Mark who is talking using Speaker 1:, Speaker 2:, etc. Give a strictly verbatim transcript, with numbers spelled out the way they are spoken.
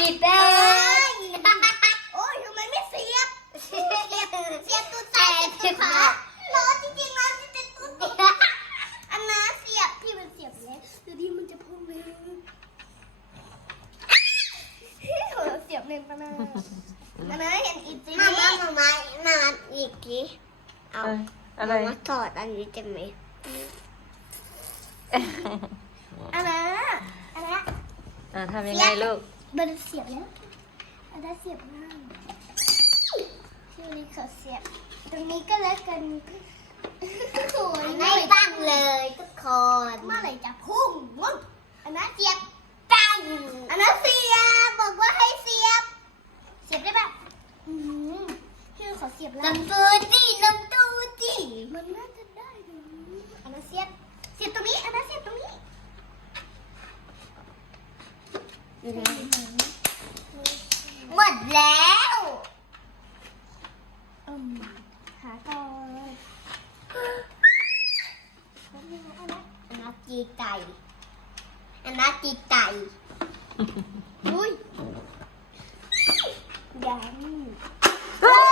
Speaker 1: ผิดเด้อ
Speaker 2: โอ้ยทำไมไม่เสียบเสียบเสียบตัวซ้ายเสียบตัวขวาล้อจริงๆนะที่เป็นตัวติดอันนั้นเสียบที่มันเสียบแล้วดูดิมันจะพุ่งเลยเสียบเล่นปะนะอันนั้นเห็นอีจีมามามามามาอีกทีเอา
Speaker 1: อะไร
Speaker 2: มาถอดอันนี้จะไหมอันนั้นอันนั้น
Speaker 1: อ่าทำยังไงลูก
Speaker 2: มันเสียบแล้วอันนั้นเสียบง่ายที่นี่เขาเสียบตรงนี้ก็แล้วกันไม่ตั้งเลยทุกคนเมื่อไหร่จะพุ่งมุ่งอันนั้นเสียบตั้งอันนั้นเสียบบอกว่าให้เสียบเสียบได้ปะอืมพี่ขอเสียบแล้วน้ำตูจีน้ำตูจีมันน่าจะได้นะอันนั้นเสียบเสียบตรงนี้อันนั้นเสียบตรงนี้หมดแล้วอืมหาก่อนอันนั้นอันนั้นจีไก่อันนั้นจีไก่อุ้ยยัง